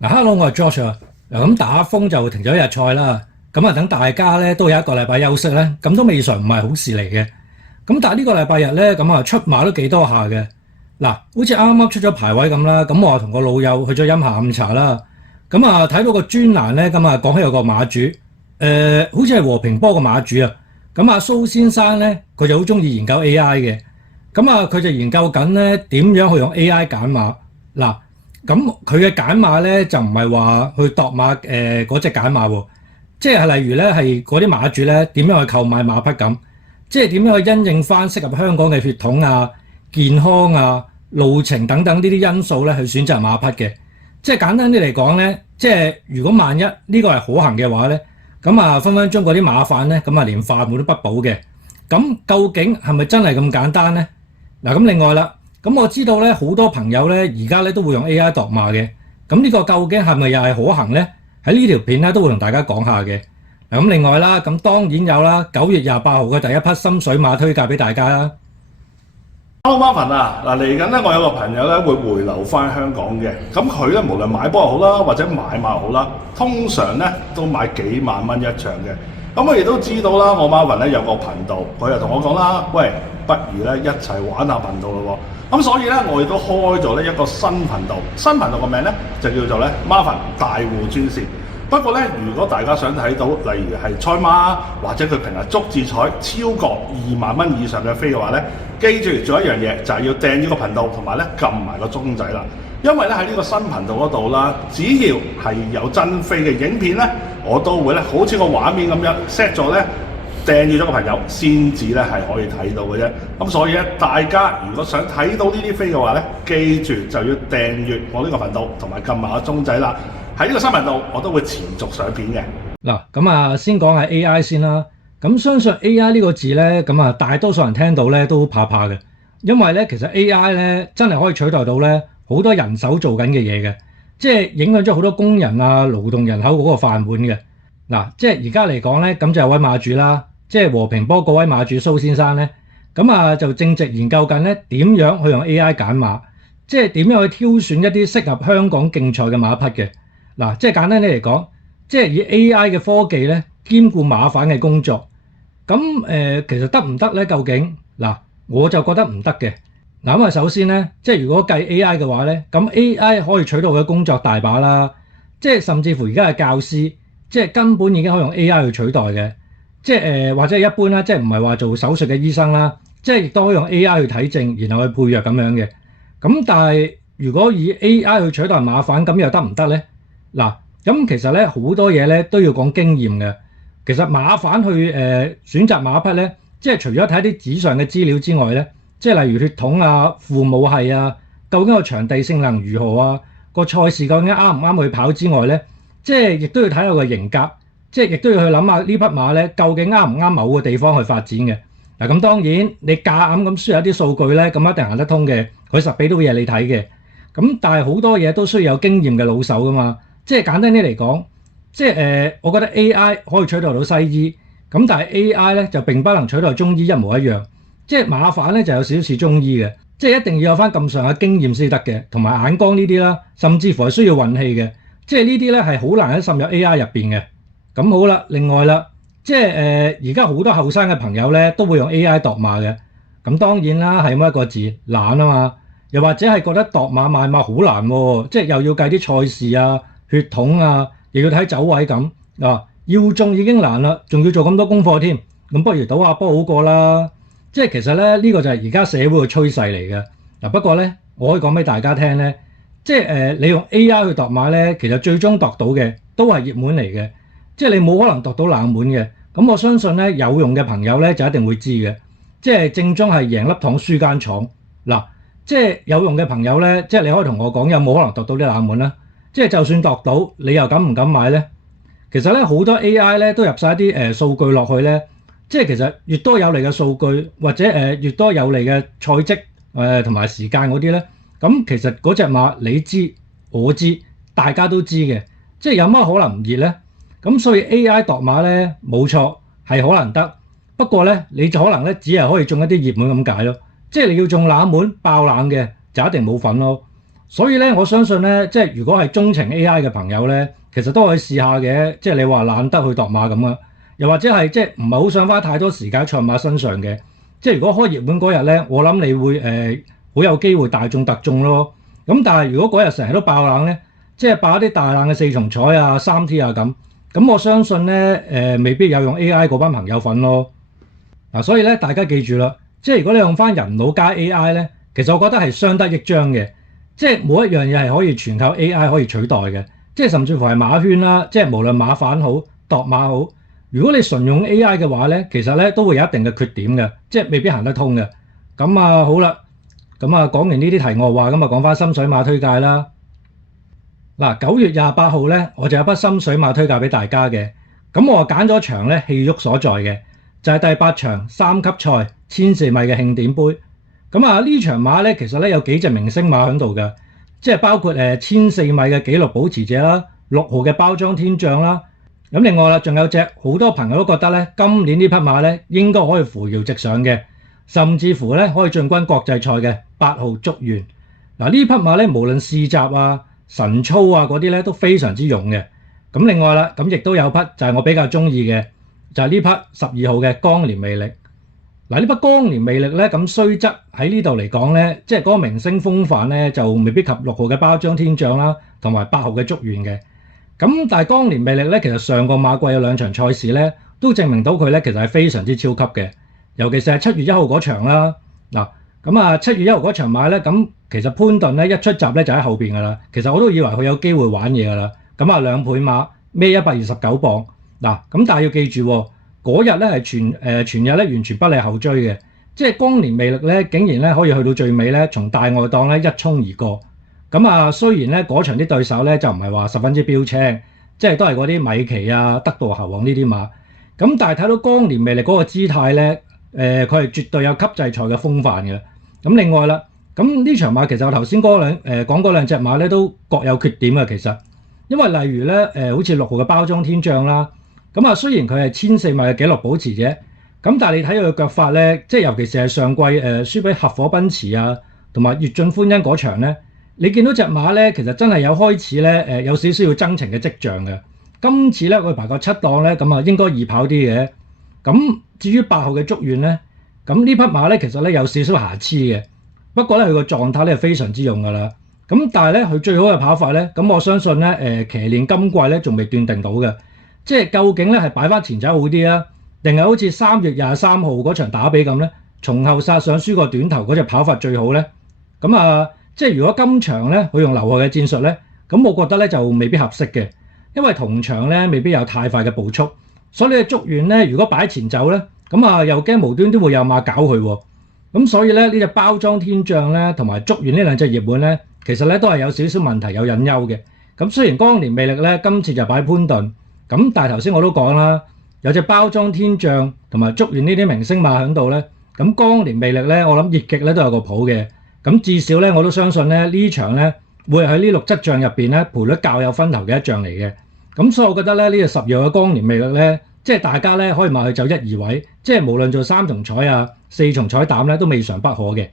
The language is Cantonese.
Hello，我係 Josh 啊。咁打風就停咗一日賽啦。咁啊，等大家咧都有一個禮拜休息咧，咁都未嘗唔係好事嚟嘅。咁但係呢個禮拜日咧，咁啊出馬都幾多下嘅。嗱，好似啱啱出咗排位咁啦，咁我同個老友去咗飲下午茶啦。咁啊睇到個專欄咧，咁啊講起有個馬主，好似係和平波個馬主啊。咁阿蘇先生咧，佢就好中意研究 AI 嘅。咁啊，佢就研究緊咧點樣去用 AI 揀馬。嗱，咁佢嘅揀馬咧就唔係話去度馬嗰隻揀馬喎，即係例如咧係嗰啲馬主咧點樣去購買馬匹咁，即係點樣去因應翻適合香港嘅血統啊、健康啊、路程等等呢啲因素咧去選擇馬匹嘅。即係簡單啲嚟講咧，即係如果萬一呢個係可行嘅話咧，咁啊分分鐘嗰啲馬販咧咁啊連飯碗都不保嘅。咁究竟係咪真係咁簡單咧？嗱，咁另外啦。咁我知道咧，好多朋友咧而家咧都會用 AI 度馬嘅。咁呢個究竟係咪又係可行咧？喺呢條片咧都會同大家講下嘅。咁另外啦，咁當然有啦，9月28號嘅第一匹心水馬推介俾大家啦。Hello Marvin 啊，嗱嚟緊咧，我有個朋友咧會回流翻香港嘅，咁佢咧無論買波又好啦，或者買馬又好啦，通常咧都買幾萬蚊一場嘅。咁我亦都知道啦，我 Marvin 咧有個頻道，佢又同我講啦，喂，不如咧一齊玩下頻道咯喎。咁所以咧，我亦都開咗咧一個新頻道，新頻道個名咧就叫做咧 Marvin 大戶專線。不過咧，如果大家想睇到，例如係賽馬或者佢平日足智彩超過20000蚊以上嘅飛嘅話咧，記住做一樣嘢，就係要訂呢個頻道，同埋咧撳埋個鐘仔啦。因為咧喺呢個新頻道嗰度啦，只要係有真飛嘅影片咧，我都會咧好似個畫面咁樣 set 咗咧。訂閱咗個朋友先至咧係可以睇到嘅啫，咁所以咧大家如果想睇到呢啲飛嘅話咧，記住就要訂閱我呢個頻道同埋撳埋個鐘仔啦。喺呢個新頻道我都會持續上片嘅。嗱，咁啊先講下 AI 先啦。咁相信 AI 呢個字咧，咁啊大多數人聽到咧都怕怕嘅，因為咧其實 AI 咧真係可以取代到咧好多人手做緊嘅嘢嘅，即係影響咗好多工人啊、勞動人口嗰個飯碗嘅。嗱，即係而家嚟講咧，咁就有位馬主啦。即係和平波嗰位馬主蘇先生咧，咁啊就正值研究緊咧點樣去用 AI 揀馬，即係點樣去挑選一啲適合香港競賽嘅馬匹嘅。嗱，即係簡單啲嚟講，即係以 AI 嘅科技咧兼顧馬販嘅工作。咁其實得唔得咧？究竟嗱，我就覺得唔得嘅。嗱，咁啊首先咧，即係如果計 AI 嘅話咧，咁 AI 可以取代嘅工作大把啦。即係甚至乎而家嘅教師，即係根本已經可以用 AI 去取代嘅。即係或者係一般啦，即係唔係話做手術嘅醫生啦，即係亦都可以用 AI 去睇症，然後去配藥咁樣嘅。咁但係如果以 AI 去取代馬販，咁又得唔得咧？嗱，咁其實咧好多嘢咧都要講經驗嘅。其實馬販去選擇馬匹咧，即係除咗睇啲紙上嘅資料之外咧，即係例如血統啊、父母系啊，究竟個場地性能如何啊，個賽事究竟啱唔啱去跑之外咧，即係亦都要睇下個型格。即係亦都要去諗下呢匹馬咧，究竟啱唔啱某個地方去發展嘅。嗱，咁當然你夾硬咁輸入一啲數據咧，咁一定行得通嘅，佢實俾到嘢你睇嘅。咁但係好多嘢都需要有經驗嘅老手噶嘛。即係簡單啲嚟講，即係我覺得 AI 可以取代到西醫，咁但係 AI 咧就並不能取代中醫一模一樣。即係馬販咧就有少少似中醫嘅，即係一定要有翻咁上下經驗先得嘅，同埋眼光呢啲啦，甚至乎係需要運氣嘅。即係呢啲咧係好難喺滲入 AI 入邊嘅。咁好啦，另外啦，即係而家好多後生嘅朋友咧都會用 AI 度馬嘅。咁當然啦，係乜一個字懶啊嘛，又或者係覺得度馬買馬好難喎，即係又要計啲賽事啊、血統啊，又要睇走位咁啊，要中已經難啦，仲要做咁多功課添，咁不如賭下波好過啦。即係其實咧呢個就係而家社會嘅趨勢嚟嘅。嗱，不過咧我可以講俾大家聽咧，即係你用 AI 去度馬咧，其實最終度到嘅都係熱門嚟嘅。即係你冇可能度到冷門嘅，咁我相信咧有用嘅朋友咧就一定會知嘅。即係正宗係贏粒糖輸間廠嗱，即係有用嘅朋友咧，即係你可以同我講有冇可能度到啲冷門啦？即係就算度到，你又敢唔敢買咧？其實咧好多 AI 咧都入晒一啲數據落去咧，即係其實越多有利嘅數據或者越多有利嘅賽績同埋時間嗰啲咧，咁其實嗰隻馬你知我知大家都知嘅，即係有乜可能唔熱咧？咁所以 AI 度馬咧冇錯係可能得，不過咧你就可能咧只係可以中一啲熱門咁解咯，即係你要中冷門爆冷嘅就一定冇份咯。所以咧，我相信咧，即係如果係鍾情 AI 嘅朋友咧，其實都可以試下嘅。即係你話懶得去度馬咁啊，又或者係即係唔係好想花太多時間喺賽馬身上嘅。即係如果開熱門嗰日咧，我諗你會好有機會大中特中咯。咁但係如果嗰日成日都爆冷咧，即係爆一啲大冷嘅四重彩啊、3T 啊咁我相信咧未必有用 AI 嗰班朋友份咯。嗱，所以咧大家記住啦，即係如果你用翻人腦加 AI 咧，其實我覺得係相得益彰嘅。即係每一樣嘢係可以全靠 AI 可以取代嘅，即係甚至乎係馬圈啦，即係無論馬反好、度馬好，如果你純用 AI 嘅話咧，其實咧都會有一定嘅缺點嘅，即係未必行得通嘅。咁啊好啦，咁啊講完呢啲題外話，咁啊講翻心水馬推介啦。嗱，9月28號咧，我就有筆心水馬推介俾大家嘅。咁我揀咗場咧戲肉所在嘅，就係第8場3級賽1400米嘅慶典杯。咁啊呢場馬咧，其實咧有幾隻明星馬喺度嘅，即係包括1400米嘅紀錄保持者啦，6號嘅包裝天將啦。咁另外啦，仲有隻好多朋友都覺得咧，今年呢匹馬咧應該可以扶搖直上嘅，甚至乎咧可以進軍國際賽嘅8號竹園。嗱呢匹馬咧，無論試閘啊、神操啊嗰啲咧都非常之勇嘅。咁另外啦，咁亦都有匹就係我比較中意嘅，就係呢匹12號嘅光年魅力。嗱呢匹光年魅力咧，咁雖則喺呢度嚟講咧，即係嗰個明星風範咧就未必及6號嘅包裝天將啦，同埋8號嘅竹園嘅。咁但係光年魅力咧，其實上個馬季有2場賽事咧，都證明到佢咧其實係非常之超級嘅。尤其是係7月1號嗰場啦。嗱咁啊7月1號嗰場馬咧，咁其實潘頓咧一出閘咧就喺後邊㗎啦。其實我都以為佢有機會玩嘢㗎啦。咁啊2倍馬孭129磅。嗱咁但係要記住喎。嗰日咧係全日咧完全不理後追嘅，即係光年魅力咧竟然咧可以去到最尾咧，從大外檔咧一衝而過。咁啊雖然咧嗰場啲對手咧就唔係話十分之標青，即係都係嗰啲米奇啊、得道猴王呢啲馬。咁但係睇到光年魅力嗰個姿態咧，佢係絕對有級制賽嘅風範嘅。咁另外啦，咁呢場馬其實我頭先講嗰兩隻馬咧都各有缺點嘅其實，因為例如咧好似6號嘅包裝天將啦。咁啊，雖然佢係1400米嘅紀錄保持者，咁但係你睇佢嘅腳法咧，即係尤其是係上季輸俾合夥奔馳啊，同埋越進歡欣嗰場咧，你見到隻馬咧，其實真係有開始咧有少少要爭情嘅跡象嘅。今次咧佢排個7檔咧，咁啊應該易跑啲嘅。咁至於8號嘅竹園咧，咁呢匹馬咧其實咧有少少瑕疵嘅，不過咧佢個狀態咧係非常之勇㗎啦。咁但係咧佢最好嘅跑法咧，咁我相信咧騎練今季咧仲未斷定到嘅。即係究竟咧係擺翻前走好啲啊，定係好似3月23號嗰場打比咁咧，從後殺上輸個短頭嗰隻跑法最好咧？咁啊，即係如果今場咧佢用留後嘅戰術咧，咁我覺得咧就未必合適嘅，因為同場咧未必有太快嘅步速，所以你嘅竹園咧如果擺前走咧，咁啊又驚無端端會有馬搞佢喎。咁所以咧呢隻包裝天將咧同埋竹園呢兩隻熱門咧，其實咧都係有少少問題有隱憂嘅。咁雖然光年魅力咧今次就擺潘頓。咁但係頭先我都講啦，有隻包裝天將同埋竹園呢啲明星馬喺度咧，咁光年魅力咧，我諗熱極咧都有個譜嘅。咁至少咧我都相信咧呢場咧會喺呢6質將入邊咧賠率較有分頭嘅一將嚟嘅。咁所以我覺得咧呢個12號嘅光年魅力咧，即係大家咧可以買去走1、2位，即係無論做3重彩啊、4重彩膽咧都未嘗不可嘅。